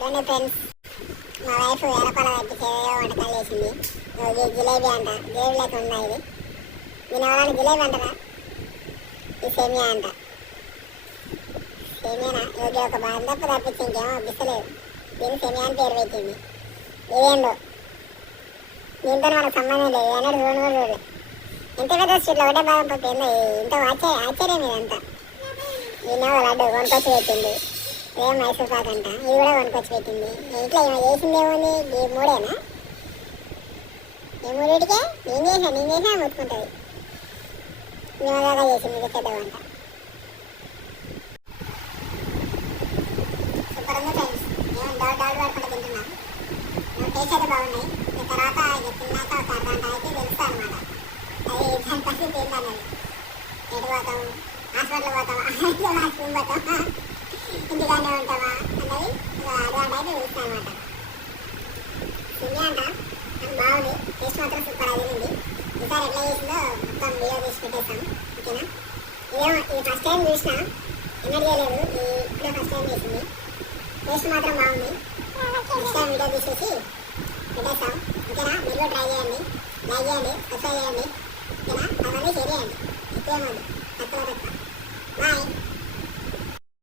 ఇదండి ఫ్రెండ్స్, మా వైఫ్ ఏలపాల తగ్గించి ఏవో వంటకాలు చేసింది. జిలేబీ అంట, జిలేబీ లేక ఉన్నాయి. ఇది దీని ఎవరైనా జిలేబీ అంటారా? ఈ సేమియా అంట. సేమియానా? ఇది ఒక బందప్ప తప్పించి ఇంకేమో అప్పిస్తలేదు. దీని సేమియా అని పేరు పెట్టింది. ఇదేందో దీంతో మనకు సంబంధం లేదు. అన్నట్టు చూడండి కూడా చూడలేదు. ఎంత పెద్ద స్వీట్లో ఒకటే భాగం పప్పిందో ఇంత ఆశ్చర్యం ఇదంతా. ఈయన లడ్డు కొనుకొచ్చి పెట్టింది. ఏం మైసూర్ పాక్ అంట, ఇది కూడా కొనుకొచ్చి పెట్టింది. ఇట్లా ఈమె చేసింది ఏముంది? ఈ మూడేనా? ఈ మూడింటికే నేను చేసినా ముట్టుకుంటుంది. నిమ్మదాకా చేసింది ఇది పెద్ద వంట. సూపర్ ఉంది ఫ్రెండ్స్. నేను డౌట్ పడుకుంటూ తింటున్నాను. టేస్ట్ అయితే బాగున్నాయి. తర్వాత తిన్నాక ఒక అర్ధగంట అయితే తెలుస్తా అనమాట. అది దాని పరిస్థితి ఏంటన్నది. ఎటు పోతాం, హాస్పిటల్ పోతామా, హాస్పిటల్ పోతామా, ఇంటికానే ఉంటామా అన్నది అర్ధగంట అయితే తెలుస్తా అనమాట. సిమ్యా అంట నాకు బాగుంది. టేస్ట్ మాత్రం సూపర్ అయింది. ఈసారి ఎట్లా చేసిందో మొత్తం వీడియో తీసి పెట్టేస్తాం. ఓకేనా? ఇది ఫస్ట్ టైం చూసిన, ఎన్నడూ చేయలేదు. ఇప్పుడే ఫస్ట్ టైం చేసింది. టేస్ట్ మాత్రం బాగుంది. నెక్స్ట్ టైం వీడియో తీసేసి పెట్టేస్తాం. ఓకేనా? మీరు కూడా ట్రై చేయండి, లైక్ చేయండి, సబ్స్క్రైబ్ చేయండి. ఓకేనా? అవన్నీ షేర్ చేయండి. ఎక్కువ తక్కువ బాయ్.